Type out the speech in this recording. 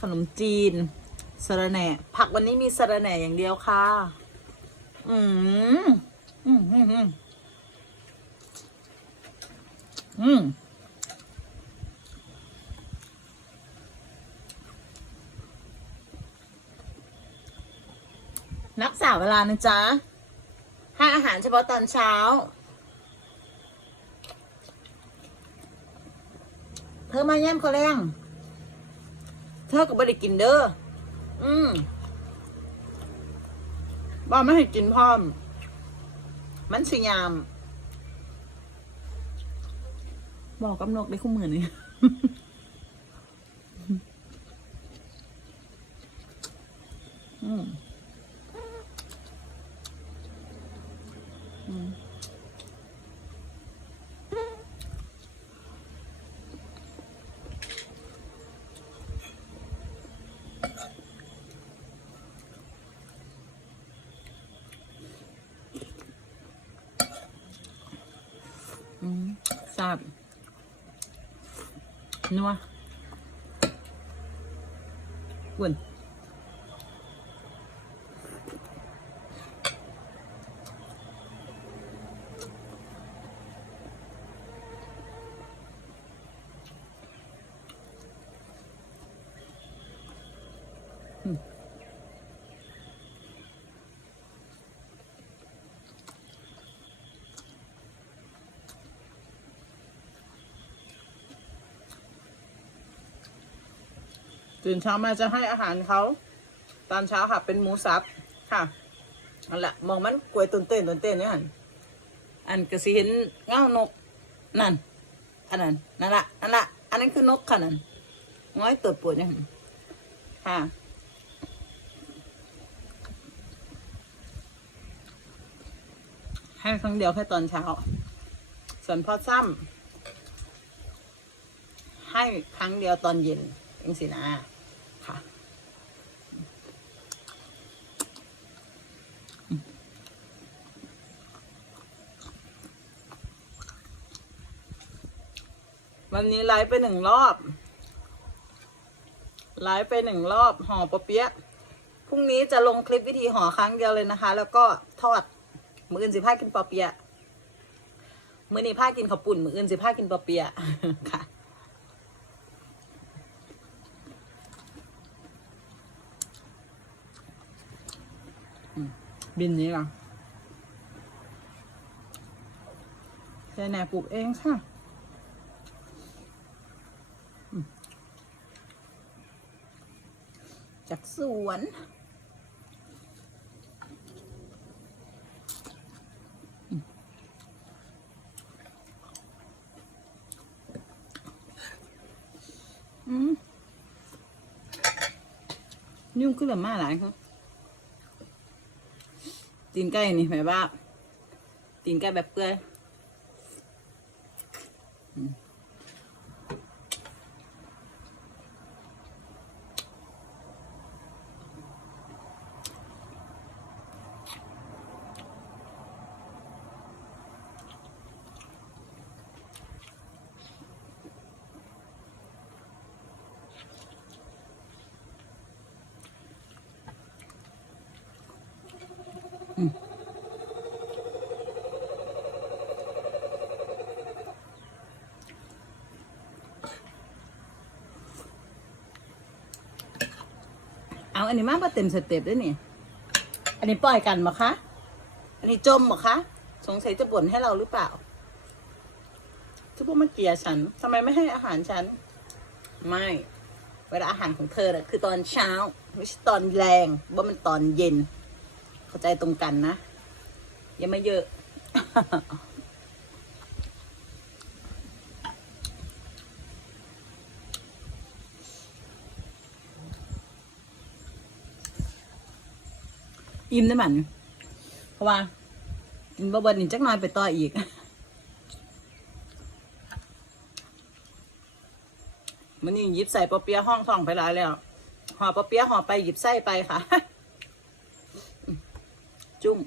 ขนมจีนสระแหน่ ผักวันนี้มีสระแหน่อย่างเดียวค่ะ อืมอืมอืมอืมอืมนักษาเวลานะจ๊ะ ให้อาหารเฉพาะตอนเช้า เธอมาแย่มเขาแรง เธอก็บริกินเด้อ อืมบอกไม่ให้กินพร้อม มันสิยาม บอกกำนกได้คู่มือนี่อืม ซ่บนัวกวน ตื่นเช้ามาจะให้อาหารเขาตอนเช้าค่ะ เป็นหมูสับค่ะนั่นแหละมองมันกลวยตุนเต้นตุนเต้นเนี่ยหั่นอันก็สิเห็นเงานกนั่นอันนั้นนั่นละนั่นละอันนั้นคือนกค่ะนั่นง้อยตัวปวดเนี่ยค่ะให้ครั้งเดียวแค่ตอนเช้า ส่วนพอซ้ำให้ครั้งเดียวตอนเย็น เองสินะค่ะวันนี้ไลฟ์ไปหนึ่งรอบ ไลฟ์ไปหนึ่งรอบห่อปะเปี๊ยะพรุ่งนี้จะลงคลิปวิธีห่อครั้งเดียวเลยนะคะ แล้วก็ทอด มืออื่นสิผ้ากินปอเปี๊ยะมือนี้ผ้ากินข้าวปุ่นมืออื่นสิผ้ากินปอเปี๊ยะค่ะ บินนี้เหรอใช่แหนปลูกเองค่ะจากสวนอืมอืมขึ้นแบบมาหลายครับ ตีนไก่นี่แบบว่าตีนไก่แบบเปื่อย เอาอันนี้มากมาเต็มสเต็ปด้วยนี่ อันนี้ปล่อยกันบ่คะ อันนี้จมบ่คะ สงสัยจะบ่นให้เราหรือเปล่าทุกพวกมาเกลียฉัน ทำไมไม่ให้อาหารฉัน ไม่ เวลาอาหารของเธอน่ะคือตอนเช้า ไม่ใช่ตอนแรงว่ามันตอนเย็น เข้าใจตรงกันนะอย่ามาเยอะอิ่มได้อมันเพราะว่ากินบ่เบิดนี่จักหน่อยไปต่ออีก มันนี่หยิบใส่ปอเปียห้องท่องไปหลายแล้วห่อปอเปียห่อไปหยิบไส้ไปค่ะ จุ้ม